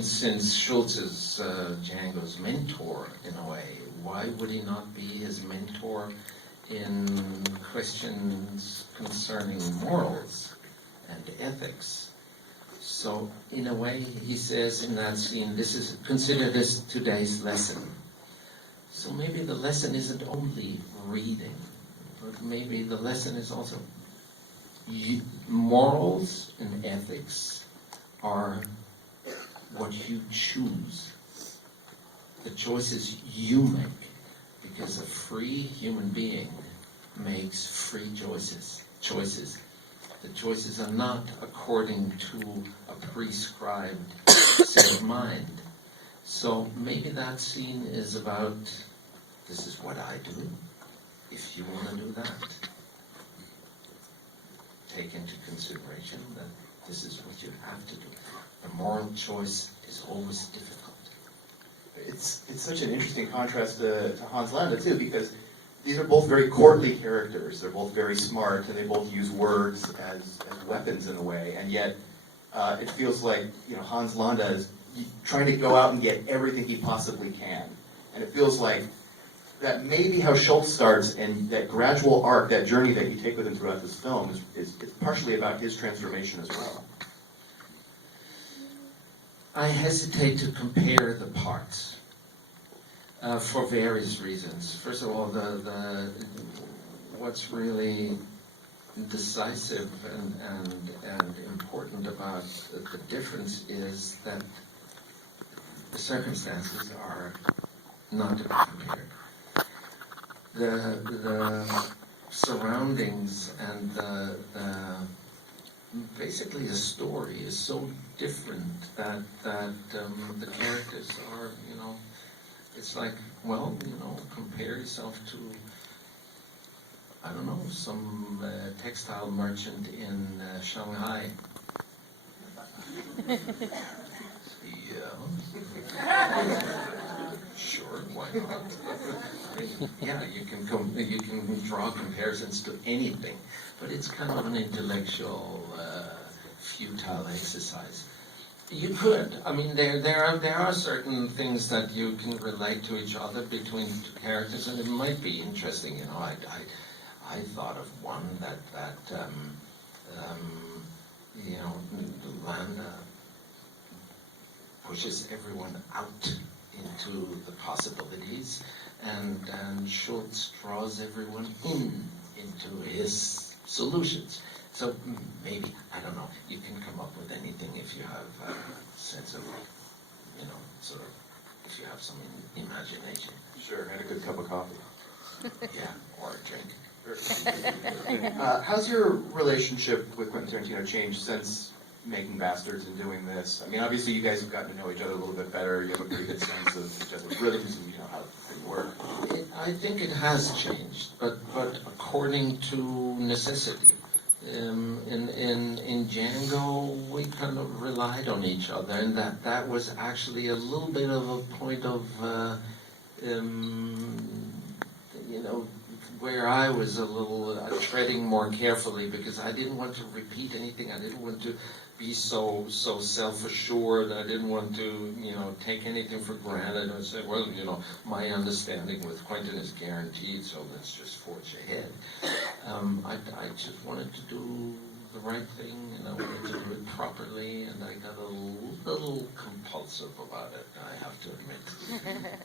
Since Schultz is Django's mentor in a way, why would he not be his mentor in questions concerning morals and ethics? So in a way, he says in that scene, consider this today's lesson. So maybe the lesson isn't only reading, but maybe the lesson is also morals and ethics are what you choose, the choices you make, because a free human being makes free choices. The choices are not according to a prescribed set of mind. So maybe that scene is about, this is what I do. If you want to do that, take into consideration that this is what you have to do. A moral choice is always difficult. It's such an interesting contrast to Hans Landa, too, because these are both very courtly characters. They're both very smart, and they both use words as weapons in a way. And yet, it feels like Hans Landa is trying to go out and get everything he possibly can. And it feels like that maybe how Schultz starts, and that gradual arc, that journey that you take with him throughout this film, is partially about his transformation as well. I hesitate to compare the parts for various reasons. First of all, what's really decisive and important about the difference is that the circumstances are not to be compared. The surroundings and basically the story is so different that the characters are, it's like, well, compare yourself to, I don't know, some textile merchant in Shanghai. Yeah. Sure, why not? Yeah, you can draw comparisons to anything, but it's kind of an intellectual, futile exercise. You could. I mean, there are certain things that you can relate to each other between two characters, and it might be interesting. I thought of one that Landa pushes everyone out into the possibilities, and Schultz draws everyone into his solutions. So maybe, I don't know, you can come up with anything if you have a sense of, if you have some imagination. Sure, and a good cup of coffee. Yeah, or a drink. How's your relationship with Quentin Tarantino changed since making Bastards and doing this? I mean, obviously you guys have gotten to know each other a little bit better. You have a pretty good sense of each other's rhythms and how you work. I think it has changed, but according to necessity. In Django, we kind of relied on each other, and that was actually a little bit of a point of, where I was a little treading more carefully, because I didn't want to repeat anything. I didn't want to be so self-assured. I didn't want to, take anything for granted and say, well, my understanding with Quentin is guaranteed, so let's just forge ahead. I just wanted to do the right thing, and I wanted to do it properly, and I got a little compulsive about it, I have to admit.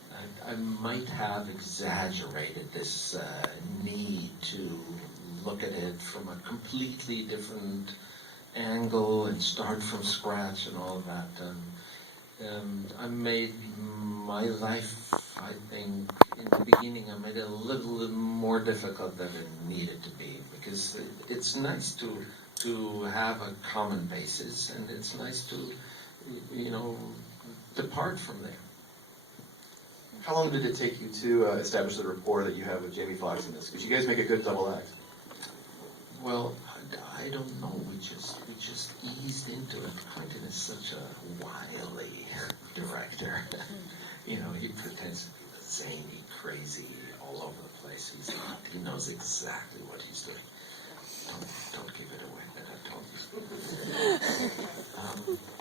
I might have exaggerated this need to look at it from a completely different angle and start from scratch and all of that. I made my life, I think, in the beginning, I made it a little more difficult than it needed to be, because it's nice to have a common basis, and it's nice to, depart from there. How long did it take you to establish the rapport that you have with Jamie Foxx in this? Because you guys make a good double act. Well, I don't know. We just eased into it. Quentin is such a wily director. He pretends to be the zany, crazy, all over the place. He's not. He knows exactly what he's doing. Don't give it away that I told you.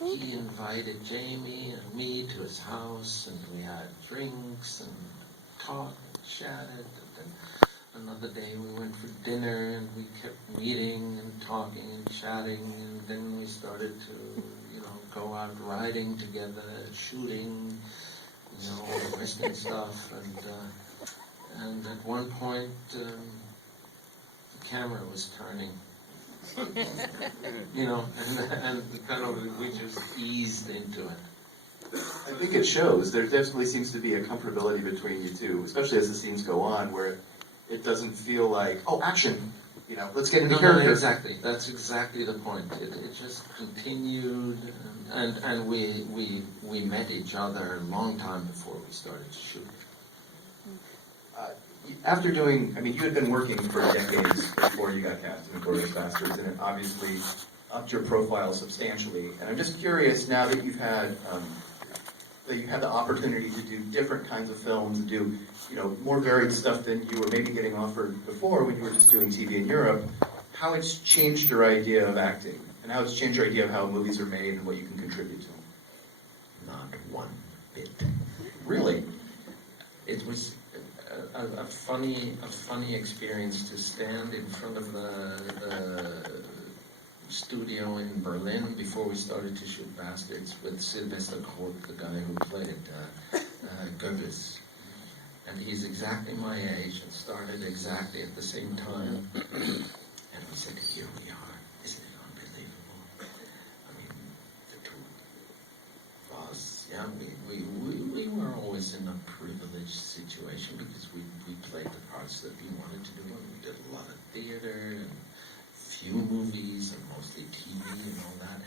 he invited Jamie and me to his house, and we had drinks and talked and chatted. And then another day we went for dinner, and we kept meeting and talking and chatting, and then we started to, go out riding together, shooting, all the Western stuff, and at one point the camera was turning. And kind of we just eased into it. I think it shows. There definitely seems to be a comfortability between you two, especially as the scenes go on, where it doesn't feel like, oh, action, let's get into character. No, exactly. That's exactly the point. It just continued, and we met each other a long time before we started to shoot. After doing, you had been working for decades before you got cast in Inglorious Basterds, and it obviously upped your profile substantially. And I'm just curious, now that you've had the opportunity to do different kinds of films, and do more varied stuff than you were maybe getting offered before when you were just doing TV in Europe, how it's changed your idea of acting, and how it's changed your idea of how movies are made and what you can contribute to them? Not one bit. Really? It was a funny experience to stand in front of the studio in Berlin before we started to shoot Bastards with Sylvester Koch, the guy who played Goebbels. And he's exactly my age and started exactly at the same time. And we said, here we are. Isn't it unbelievable? The two of us, we were always in a privileged situation because we played the parts that we wanted to do, and we did a lot of theater and few movies and mostly TV and all that.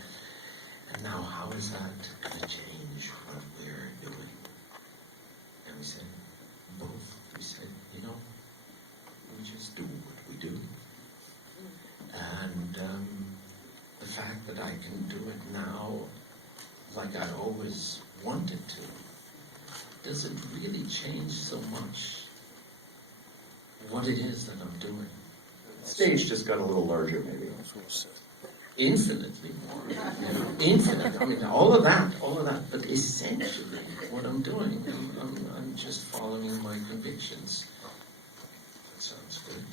And now how is that going to change what we're doing? And we said, both. We said, we just do what we do. And the fact that I can do it now like I always wanted to, doesn't really change so much what it is that I'm doing. The stage just got a little larger, maybe. Infinitely more. Infinite. All of that. But essentially, what I'm doing, I'm just following my convictions. That sounds good.